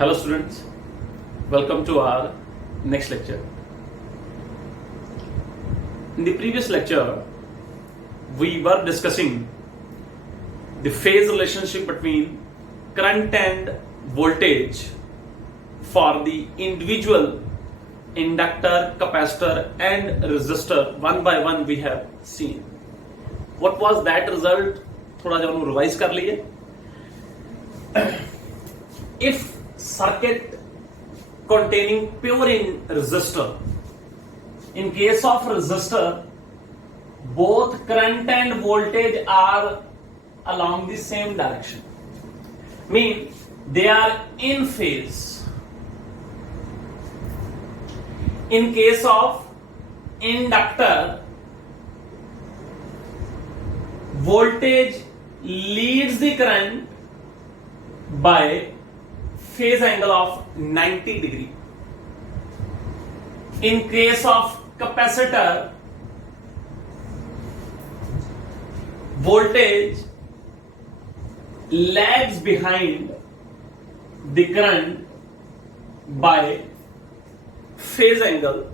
Hello students, welcome to our next lecture. In the previous lecture, we were discussing the phase relationship between current and voltage for the individual inductor, capacitor and resistor. One by one we have seen. What was that result? थोड़ा जो हम revise कर लिए. If circuit containing pure in resistor, in case of resistor, both current and voltage are along the same direction, mean they are in phase. In case of inductor, voltage leads the current by phase angle of 90 degree. In case of capacitor, voltage lags behind the current by phase angle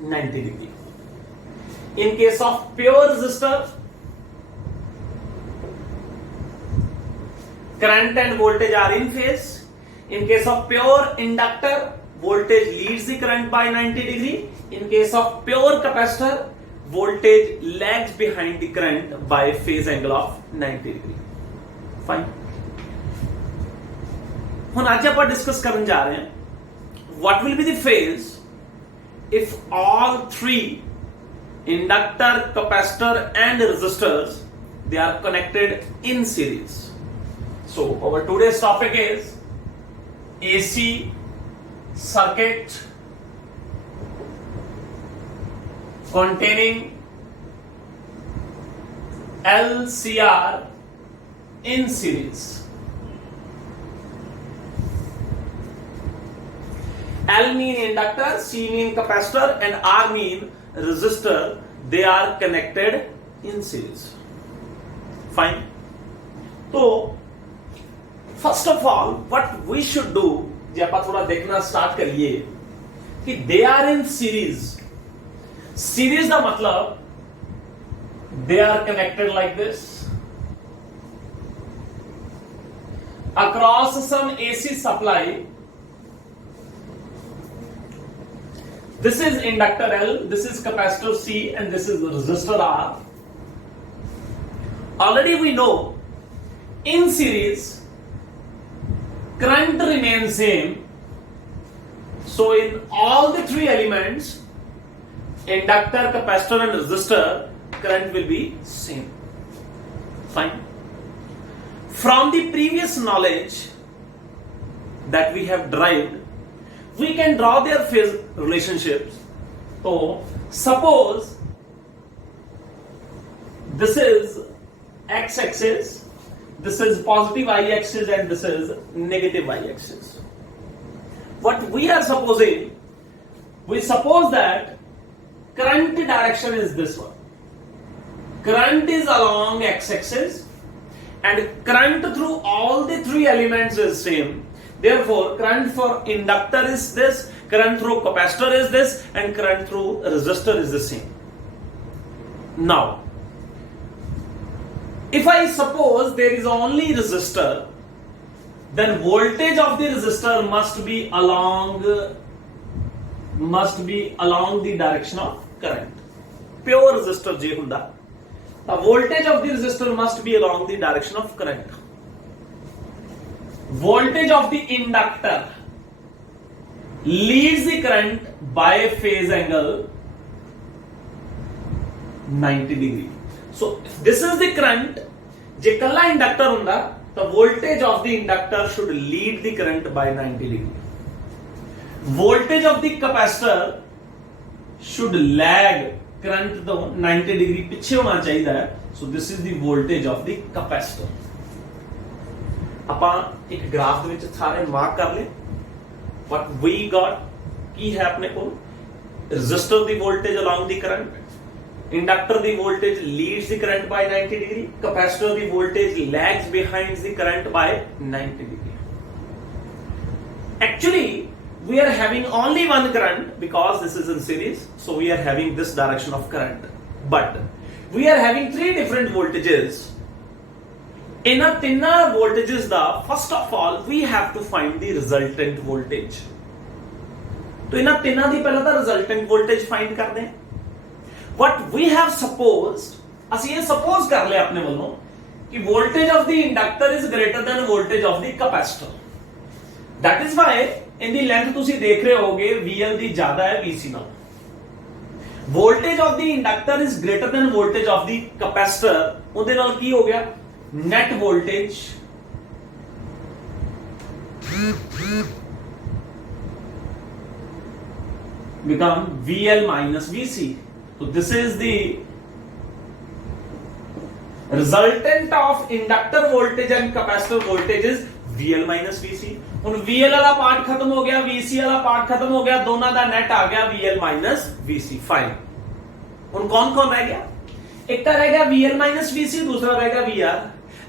90 degree. In case of pure resistor, current and voltage are in phase. In case of pure inductor, voltage leads the current by 90 degree. In case of pure capacitor, voltage lags behind the current by phase angle of 90 degree. Fine. ਹੁਣ ਅੱਜ ਆਪਾਂ discuss ਕਰਨ ਜਾ ਰਹੇ ਹਾਂ what will be the phase if all three inductor, capacitor and resistors they are connected in series. So our today's topic is AC circuit containing LCR in series. L mean inductor, C mean capacitor and R mean resistor. They are connected in series. Fine. So first of all, what we should do, जे आप थोड़ा देखना start करिए कि they are in series. Series का मतलब they are connected like this across some AC supply. This is inductor L, this is capacitor C and this is resistor R. Already we know in series current remains same. So in all the three elements, inductor, capacitor and resistor, current will be same. Fine. From the previous knowledge that we have derived, we can draw their phase relationships. So suppose this is x-axis, this is positive y-axis and this is negative y-axis. What we are supposing, we suppose that current direction is this one. Current is along x-axis and current through all the three elements is same. Therefore, current for inductor is this, current through capacitor is this and current through resistor is the same. Now, if I suppose there is only resistor, then voltage of the resistor must be along the direction of current. Pure resistor je hunda. The voltage of the resistor must be along the direction of current. Voltage of the inductor leads the current by phase angle 90 degree. So if this is the current, je kalla inductor hunda, the voltage of the inductor should lead the current by 90 degree. Voltage of the capacitor should lag current to 90 degree piche hona chahiye. So this is the voltage of the capacitor. ਆਪਾਂ ਇੱਕ graph ਦੇ ਵਿੱਚ ਸਾਰੇ mark ਕਰ ਲਏ. What we got ਕੀ ਹੈ ਆਪਣੇ ਕੋਲ, resistor the voltage along the current, Inductor, the voltage leads the current by 90 degree. Capacitor, the voltage lags behind the current by 90 degree. actually we are having only one current because this is in series, so we are having this direction of current, but we are having three different voltages. In a tinna voltages da first of all we have to find the resultant voltage. तो इन तीनों की पहले तो resultant voltage find करते हैं. What we have supposed, ਅਸੀਂ ਇਹ suppose ਕਰ ਲਿਆ ਆਪਣੇ ਵੱਲੋਂ कि voltage of the inductor is greater than voltage of the capacitor. That is why in the length ਤੁਸੀਂ ਦੇਖ ਰਹੇ ਹੋਗੇ VL ਦੀ ਜ਼ਿਆਦਾ ਹੈ VC ਨਾਲ. Voltage of the inductor is greater than voltage of the capacitor. ਉਹਦੇ ਨਾਲ ਕੀ ਹੋ ਗਿਆ? Net voltage become VL minus VC. So this is the resultant of inductor voltage and capacitor voltage is VL minus VC. ਹੁਣ VL वाला part खत्म हो गया, VC वाला पार्ट खत्म हो गया, दोनों का नेट आ गया VL minus VC. फाइन. ਹੁਣ कौन कौन रह गया? एक तो रह गया VL minus VC, दूसरा रह गया VR.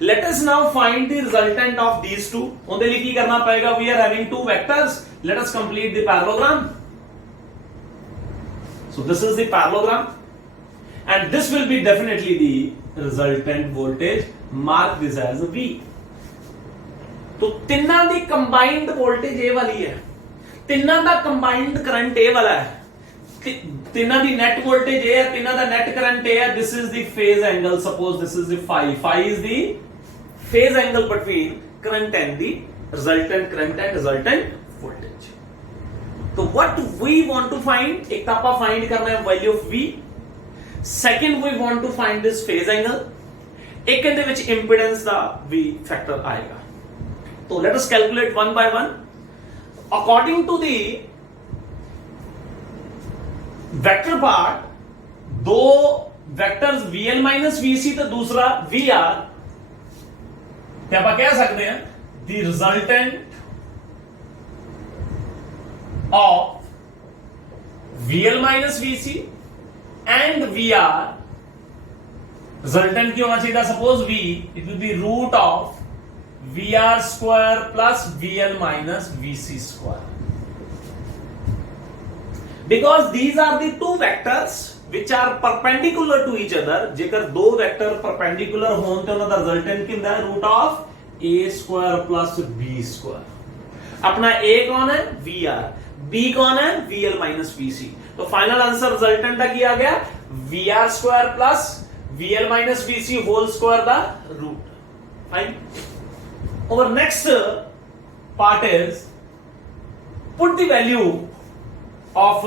Let us now find the resultant of these two. ਉਹਦੇ ਲਈ ਕੀ ਕਰਨਾ ਪਏਗਾ? We are having two vectors. Let us complete the parallelogram. So this is the parallelogram, and this will be definitely the resultant voltage. Mark this as a V. तो ਤਿੰਨਾਂ ਦੀ combined voltage ਇਹ ਵਾਲੀ ਹੈ, ਤਿੰਨਾਂ ਦਾ combined current ਇਹ ਵਾਲਾ ਹੈ, ਤਿੰਨਾਂ ਦੀ net voltage ਇਹ ਹੈ, ਤਿੰਨਾਂ ਦਾ net current ਇਹ ਹੈ. This is the phase angle. Suppose this is the phi. Phi is the phase angle between current and the resultant current and resultant voltage. So what we want to find, एक तो आपा find करना है value of V. Second we want to find this phase angle. एक इनके विच impedance दा V factor आएगा. तो let us calculate one by one. According to the vector part, दो vectors VL minus VC तो दूसरा VR. क्या आप कह सकते हैं the resultant of VL minus VC and VR, resultant क्यों होना चाहिए? Suppose V, it will be root of VR square plus VL minus VC square, because these are the two vectors which are perpendicular to each other. जेकर दो vector perpendicular हों तो उनका resultant कितना है? Root of A square plus B square. अपना A कौन है? VR. B कौन है? VL minus VC. तो फाइनल आंसर रिजल्टेंट का किया गया VR square plus VL minus VC whole square the root. Fine. Our next part is put the value of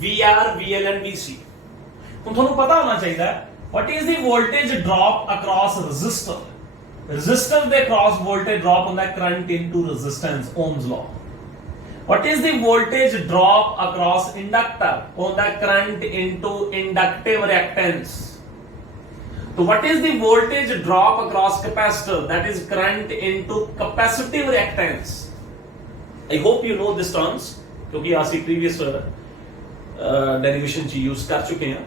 VR, VL and VC. तो ਤੁਹਾਨੂੰ पता होना चाहिए what is the voltage drop across resistor. Resistor they cross voltage drop on the current into resistance, Ohm's law. What is the voltage drop across inductor on the current into inductive reactance? So what is the voltage drop across capacitor? That is current into capacitive reactance. I hope you know these terms क्योंकि आसी previous derivation ची use कर चुके हैं.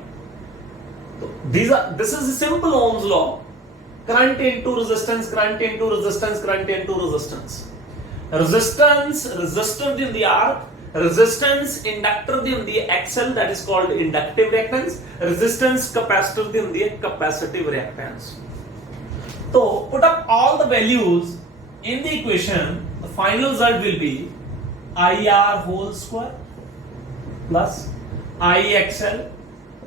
So this is a simple Ohm's law. Current into resistance, current into resistance, current into resistance. Resistance, resistor in the R, resistance, inductor in the XL, that is called inductive reactance. Resistance, capacitor in the capacitive reactance. So put up all the values in the equation. The final result will be IR whole square plus IXL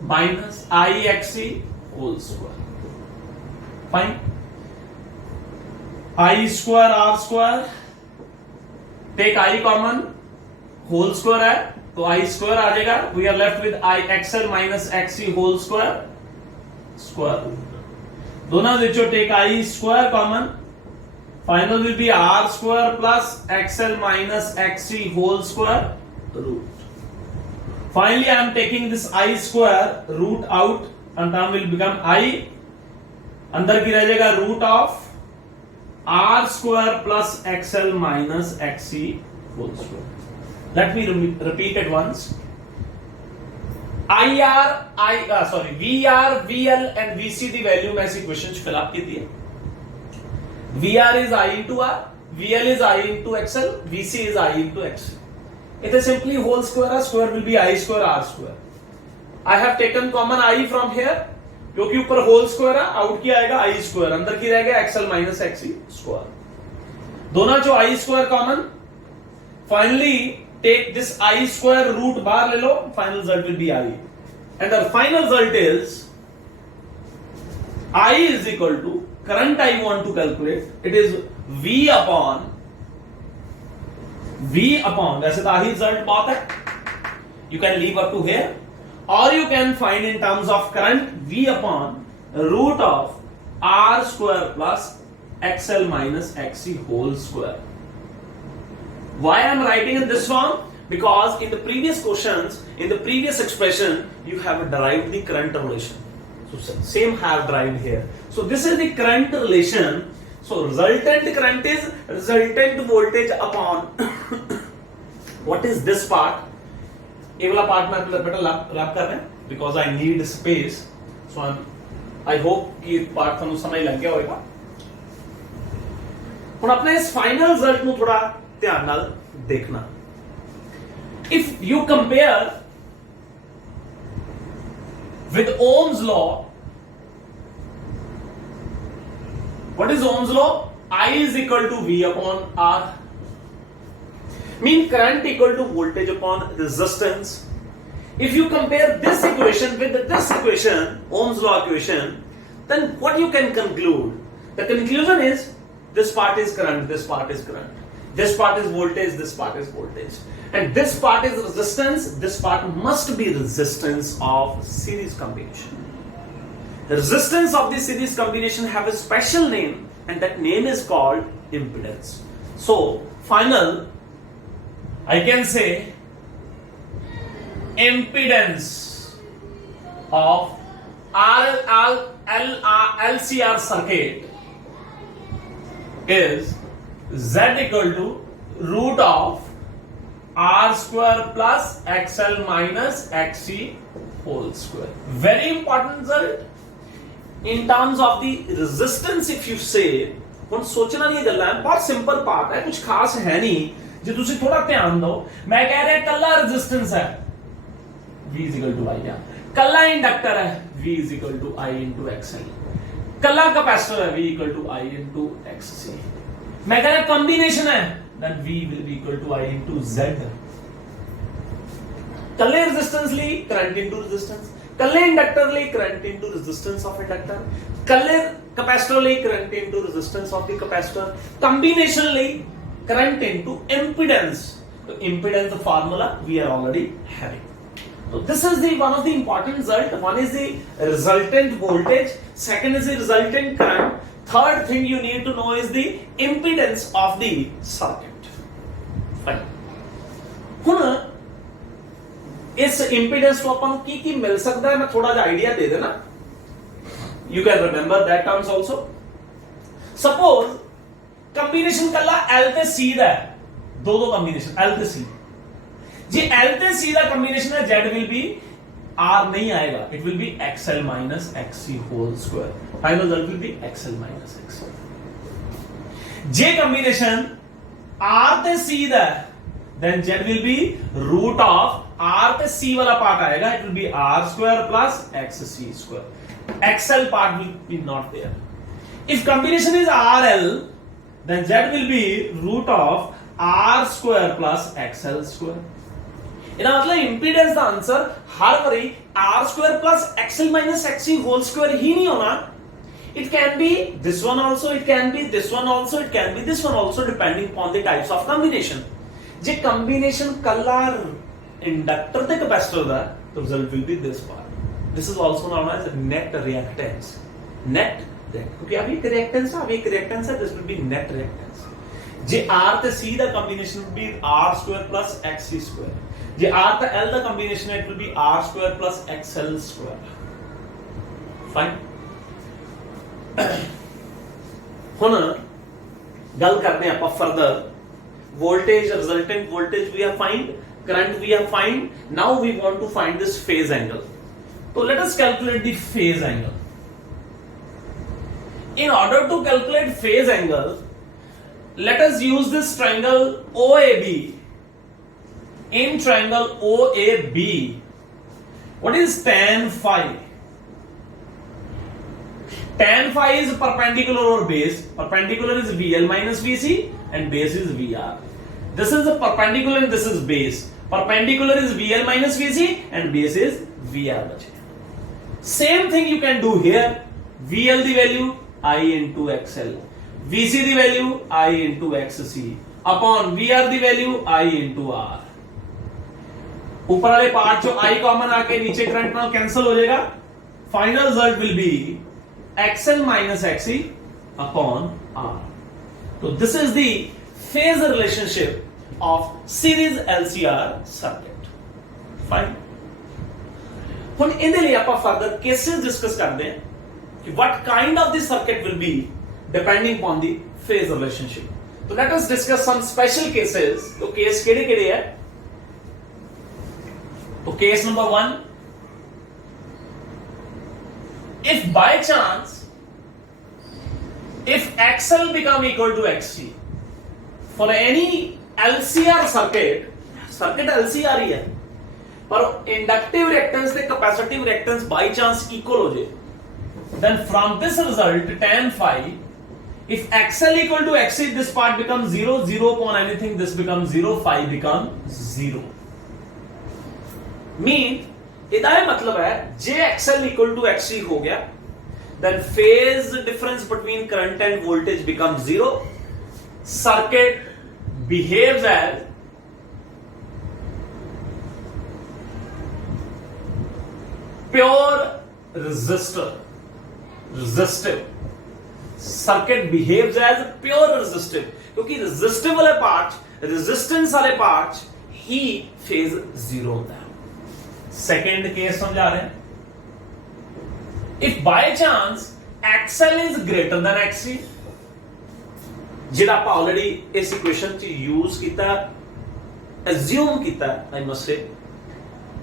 minus IXC whole square. Fine. I square R square, take I common, whole square है तो I square आ जाएगा. We are left with IXL minus XC whole square, square root. दोनों विचों take I square common, final will be R square plus XL minus XC whole square root. Finally I am taking this I square root out and term will become I. अंदर की रह जाएगा root of R square plus XL minus XC whole square. Let me repeat it once. VR, VL and VC की value मैं इस equation fill up की थी. VR is I into R, VL is I into XL, VC is I into XC. It is simply whole square, square will be I square R square. I have taken common I from here, क्योंकि ऊपर whole square है, out की आएगा I square, अंदर की रह गया XL minus XC square. दोनों जो I square common, finally take this I square root बाहर ले लो, final result will be I. And the final result is I is equal to current I want to calculate. It is V upon वैसे तो आही result बहुत है. You can leave up to here, or you can find in terms of current V upon root of R square plus XL minus XC whole square. Why I am writing in this form? Because in the previous questions, in the previous expression, you have derived the current relation. So same have derived here. So this is the current relation. So resultant current is resultant voltage upon what is this part? ये वाला part में बेटा rap कर रहे हैं because I need space. So I hope कि part ਤੁਹਾਨੂੰ समझ लग गया होगा. ਹੁਣ अपने इस फाइनल रिजल्ट ਨੂੰ थोड़ा ध्यान ਨਾਲ देखना. If you compare with Ohm's law, what is Ohm's law? I is equal to V upon R. Mean current equal to voltage upon resistance. If you compare this equation with this equation, Ohm's law equation, then what you can conclude? The conclusion is this part is current, this part is current. This part is voltage, this part is voltage. And this part is resistance, this part must be resistance of series combination. The resistance of the series combination have a special name, and that name is called impedance. So, final, I can say impedance of LCR circuit is Z equal to root of R square plus XL minus XC whole square. Very important result. In terms of the resistance, if you say, ਹੁਣ सोचना नहीं गल्ला है, बहुत simple part है, कुछ खास है नहीं. जो तुसी थोड़ा ध्यान दो, मैं कह रहा कल्ला रेजिस्टेंस है V is equal to I, Kalla inductor है V is equal to I into XL, Kalla capacitor है V equal to I into XC. मैं कह रहा कॉम्बिनेशन है, then V will be equal to I into Z. कल्ले resistance ली current into resistance, कल्ले inductor ली current into resistance of inductor, कल्ले कैपेसिटर ली current into resistance of the capacitor, combination ली current into impedance. So impedance formula we are already having. So this is the one of the important result. One is the resultant voltage, second is the resultant current, third thing you need to know is the impedance of the circuit. Fine. ਹੁਣ इस impedance को अपन की मिल सकता है, मैं थोड़ा सा idea दे देना. You can remember that terms also. Suppose combination Kalla L ते C दा है, दो कंबिनेशन L ते C. जी L ते C दा कंबिनेशन है, Z will be R नहीं आएगा, it will be XL minus XC whole square. Final result will be XL minus XC. J combination R ते C दा है, then Z will be root of R ते C वाला part आएगा, it will be R square plus XC square. XL part will be not there. If combination is RL, then Z will be root of R square plus XL square. इना मतलब impedance का answer हर बारी R square plus XL minus XC whole square ही नहीं होना. It can be this one also, it can be this one also, it can be this one also, depending upon the types of combination. J combination Kalla inductor ते capacitor दा, तो result will be this part. This is also known as net reactance. Net क्योंकि अभी एक reactance है, अभी एक reactance है, this will be net reactance. J R ते C दा combination will be R square plus XC square. J R ते L दा combination it will be R square plus XL square. Fine. ਹੁਣ ਗੱਲ करते हैं ਆਪਾਂ further. Voltage, resultant voltage we have find, current we have find. Now we want to find this phase angle. So let us calculate the phase angle. In order to calculate phase angle, let us use this triangle OAB. In triangle OAB, what is tan phi? Tan phi is perpendicular over base. Perpendicular is VL minus VC and base is VR. This is the perpendicular and this is base. Perpendicular is VL minus VC and base is VR. Same thing you can do here. VL the value I into XL. VC the value I into XC upon VR the value I into R. ऊपर वाले part जो I common आके नीचे current में cancel हो जाएगा. Final result will B XL minus XC upon R. So this is the phase relationship of series LCR circuit. Fine. ਹੁਣ ਇਹਦੇ ਲਈ ਆਪਾਂ ਫਰਦਰ ਕੇसेस ਡਿਸਕਸ ਕਰਦੇ ਹਾਂ कि what kind of the circuit will be depending upon the phase relationship. So let us discuss some special cases. तो case केड़े केड़े है? तो case number 1, if by chance if XL become equal to XC for any LCR circuit LCR ही है पर inductive reactance से capacitive reactance by chance equal हो जाए, then from this result tan phi, if XL equal to XC this part becomes 0, 0 upon anything this becomes 0, phi becomes 0. Mean इदा मतलब है जे XL equal to XC हो गया, then phase difference between current and voltage becomes 0. Circuit behaves as pure resistive. Circuit behaves as pure resistive क्योंकि resistive वाले part, resistance वाले part ही phase 0 होता है. सेकेंड केस समझा रहे हैं. If by chance XL is greater than XC, ਜਿਹੜਾ ਆਪਾਂ ਆਲਰੇਡੀ ਇਸ ਇਕੁਏਸ਼ਨ ਚ ਯੂਜ਼ ਕੀਤਾ, ਅਸਿਊਮ ਕੀਤਾ, ਆਈ ਮਸਟ ਸੇ,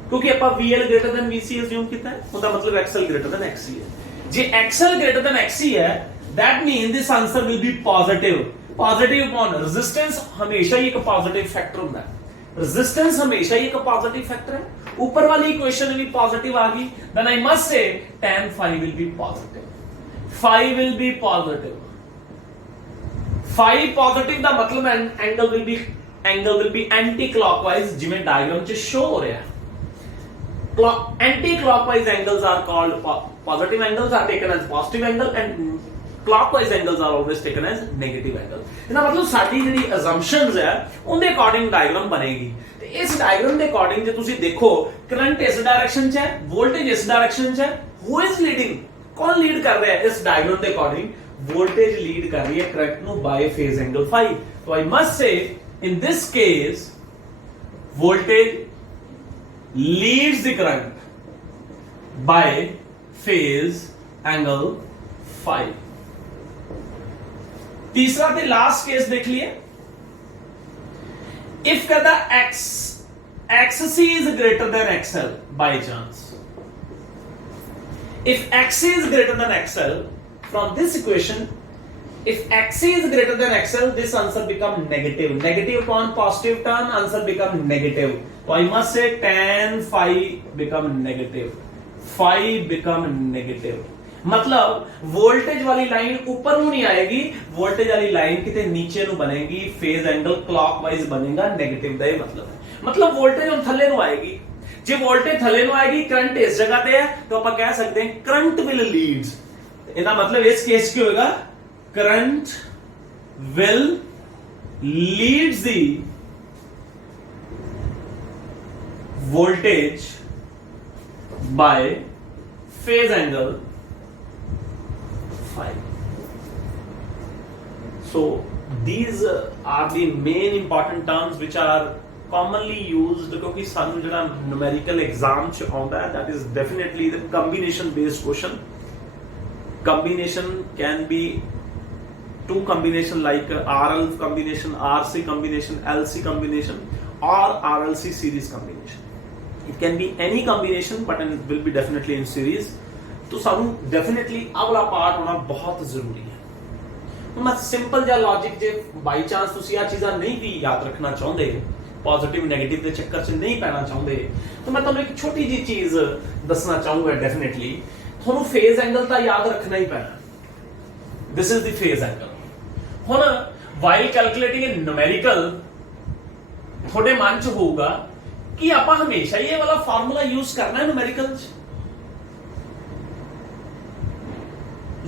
ਕਿਉਂਕਿ ਆਪਾਂ VL ਗ੍ਰੇਟਰ ਦੇਨ VC ਅਸਿਊਮ ਕੀਤਾ ਹੈ, ਉਹਦਾ ਮਤਲਬ XL ਗ੍ਰੇਟਰ ਦੇਨ XC ਹੈ. ਜੇ XL ਗ੍ਰੇਟਰ ਦੇਨ XC ਹੈ, that means this answer will be positive. Positive upon resistance हमेशा ही एक पॉजिटिव फैक्टर होता है. रेजिस्टेंस हमेशा ही एक पॉजिटिव फैक्टर है. ऊपर वाली इक्वेशन भी पॉजिटिव आ गई, then I must say tan phi will be positive. Phi will be positive. Phi positive ਦਾ ਮਤਲਬ angle will be anti clockwise ਜਿਵੇਂ ਡਾਇਗਰਾਮ ਚ ਸ਼ੋ ਹੋ ਰਿਹਾ ਹੈ. Anti clockwise angles are called positive angles are taken as positive angle and clockwise angles are always taken as negative angle. ਇਹਦਾ ਮਤਲਬ ਸਾਡੀ ਜਿਹੜੀ assumptions ਹੈ ਉਹਦੇ ਅਕੋਰਡਿੰਗ ਡਾਇਗਰਾਮ ਬਣੇਗੀ. ਤੇ ਇਸ ਡਾਇਗਰਾਮ ਦੇ ਅਕੋਰਡਿੰਗ ਜੇ ਤੁਸੀਂ ਦੇਖੋ ਕਰੰਟ ਇਸ ਡਾਇਰੈਕਸ਼ਨ 'ਚ ਹੈ, ਵੋਲਟੇਜ ਇਸ ਡਾਇਰੈਕਸ਼ਨ 'ਚ ਹੈ, who is leading? ਕੌਣ ਲੀਡ ਕਰ ਰਿਹਾ ਹੈ? ਇਸ ਡਾਇਗਰਾਮ ਦੇ ਅਕੋਰਡਿੰਗ ਵੋਲਟੇਜ ਲੀਡ ਕਰ ਰਹੀ ਹੈ ਕਰੰਟ ਨੂੰ by phase angle phi. So I must say in this case voltage leads the current by phase angle phi. तीसरा ते लास्ट केस देख लिए. इफ कहता XC is greater than XL by chance, if XC is greater than XL, from this equation if XC is greater than XL this answer become negative upon positive term answer become negative. So I must say tan phi become negative. मतलब voltage वाली line ऊपर ਨੂੰ ਨਹੀਂ ਆਏਗੀ, voltage वाली line किते नीचे ਨੂੰ बनेगी, फेज एंगल क्लॉकवाइज बनेगा नेगेटिव ਦਾ ਇਹ मतलब वोल्टेज ਹੁਣ ਥੱਲੇ ਨੂੰ ਆਏਗੀ. ਜੇ वोल्टेज ਥੱਲੇ ਨੂੰ ਆਏਗੀ करंट ਇਸ ਜਗ੍ਹਾ ਤੇ ਹੈ ਤਾਂ ਆਪਾਂ ਕਹਿ ਸਕਦੇ ਹਾਂ करंट will leads. ਇਹਦਾ मतलब ਇਸ ਕੇਸ ਕੀ ਹੋਏਗਾ, current will leads the voltage by phase angle phi. So these are the main important terms which are commonly used क्योंकि सानू जड़ा numerical exam च आउंदा है, that is definitely the combination based question. Combination can be two combination like RL combination, RC combination, LC combination or RLC series combination. It can be any combination but it will be definitely in series. तो सानू definitely अगला part होना बहुत जरूरी है. मैं simple जिहा logic J by chance तुसीं आ चीज़ां नहीं भी याद रखना चाहुंदे, पॉजिटिव नेगेटिव के चक्कर च नहीं पैना चाहते, तो मैं तुहानूं एक छोटी जी चीज़ दसना चाहूँगा। डेफिनेटली तुहानूं फेज एंगल तो याद रखना ही पैना। This is the phase angle. हुण वाइल कैलकुलेटिंग इन न्यूमेरिकल थोड़े मन च होगा कि आप हमेशा ये वाला फार्मूला यूज करना है न्यूमेरिकल च,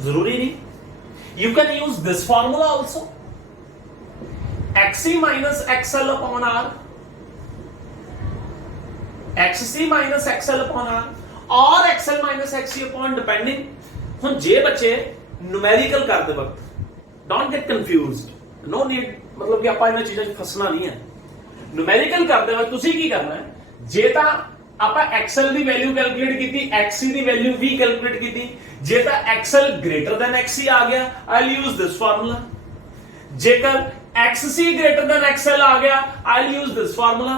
जरूरी नहीं। You can use this formula also, XC minus XL upon R, XC minus XL upon R, और XL minus XC upon depending। हुण जे बच्चे न्यूमेरिकल करते वक्त don't get confused, no need, मतलब कि आप इन चीज़ों में फसना नहीं है। न्यूमेरिकल करते वक्त तुसीं की करना है, जे तां आपां XL दी वैल्यू कैलकुलेट कीती, XC दी वैल्यू भी कैलकुलेट कीती, जे तां XL ग्रेटर देन XC आ गया, आई विल यूज दिस फार्मूला। जेकर XC greater than XL आ गया, I'll use this formula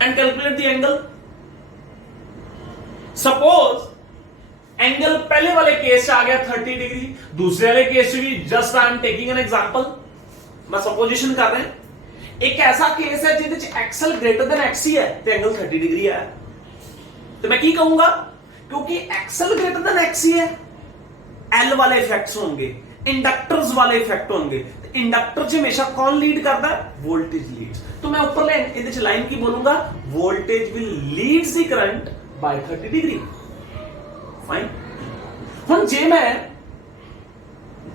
and calculate the angle. Suppose angle पहले वाले केस आ गया 30 डिग्री, दूसरे वाले केस भी just I am taking an example, मैं सपोजिशन कर रहे हैं। एक ऐसा केस है जिहदे च XL ग्रेटर देन XC है ते एंगल 30 डिग्री है, तो मैं की कहूंगा क्योंकि XL ग्रेटर देन XC है, L वाले इफेक्ट्स होंगे, इंडक्टर्स वाले इफेक्ट होंगे। इंडक्टर च हमेशा कौन लीड करता है? Voltage leads. तो मैं ऊपर लाइन की बोलूंगा, voltage will leads the current by 30 डिग्री। फाइन। हुण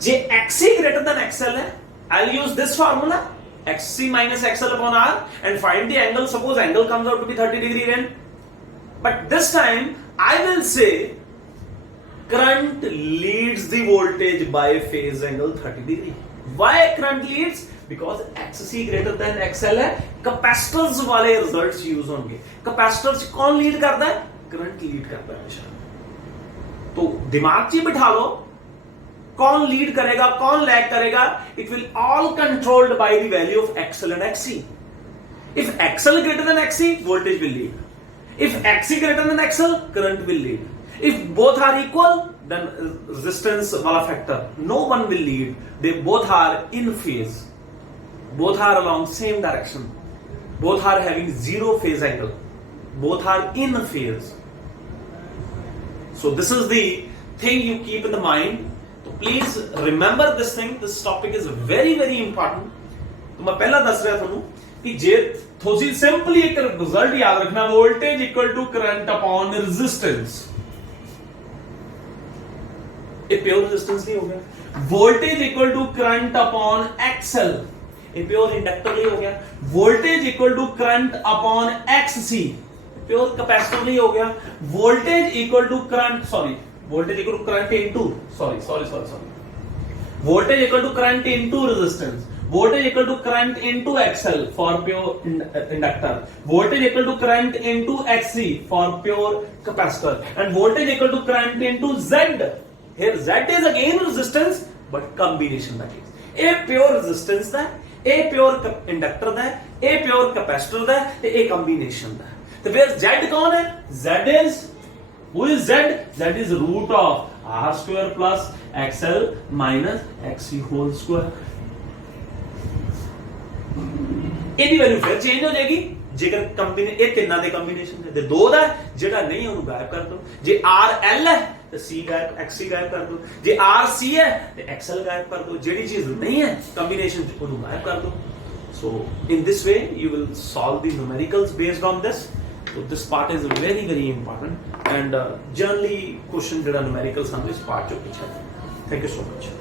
जे XC ग्रेटर देन XL है, I will use this formula, XC minus XL upon R, and find the angle. Suppose angle comes out to be 30 degree then, but this time I will say current leads the voltage by phase angle 30 degree. Why current leads? Because XC greater than XL है, capacitors वाले results use होंगे। Capacitors कौन lead करता है? Current lead करता है हमेशा। तो दिमाग में बिठा लो, कौन लीड करेगा, कौन लैग करेगा? It will all controlled by the value of XL and XC। If XL greater than XC, voltage will lead. If XC greater than XL, current will lead. If both are equal, then resistance wala factor, no one will lead. They both are in phase, both are along same direction, both are having zero phase angle, both are in phase. So this is the thing you keep in the mind. So please remember this thing. This topic is very very important. तो मैं पहला दस रहा थानू कि जे थोड़ी simply एक result याद रखना, voltage equal to current upon resistance. ये प्योर रेजिस्टेंस नहीं हो गया। Voltage equal to current upon XL, ये प्योर इंडक्टर नहीं हो गया। Voltage equal to current upon XC, pure capacitor नहीं हो गया। Voltage equal to current, voltage equal to current into voltage equal to current into resistance, voltage equal to current into XL for pure inductor, voltage equal to current into XC for pure capacitor, and voltage equal to current into Z। Here Z is again resistance, but combination that is. A pure resistance दा, A pure inductor दा, A pure capacitor दा, ते A combination दा। तो फिर Z कौन है? Z is, who is Z? Z is root of R square plus XL minus XC whole square। ਇਹਦੀ ਵੈਲਿਊ ਫਿਰ ਚੇਂਜ ਹੋ ਜਾਏਗੀ जेकर कंबिनेशन, ਇਹ ਤਿੰਨਾਂ ਦੇ ਕੰਬੀਨੇਸ਼ਨ ਦੇ ਦੋ ਦਾ, ਜਿਹੜਾ ਨਹੀਂ ਉਹਨੂੰ ਗਾਇਬ ਕਰ ਦੋ। ਜੇ R L ਹੈ तो C गायब, XC गायब कर दो। जे RC है तो XL गायब कर दो। जेडी चीज नहीं है कॉम्बिनेशन को गायब कर दो। So in this way you will solve the numericals based on this. So this part is very very important and generally question जेड़ा numericals हम इस part जो पूछा। Thank you so much.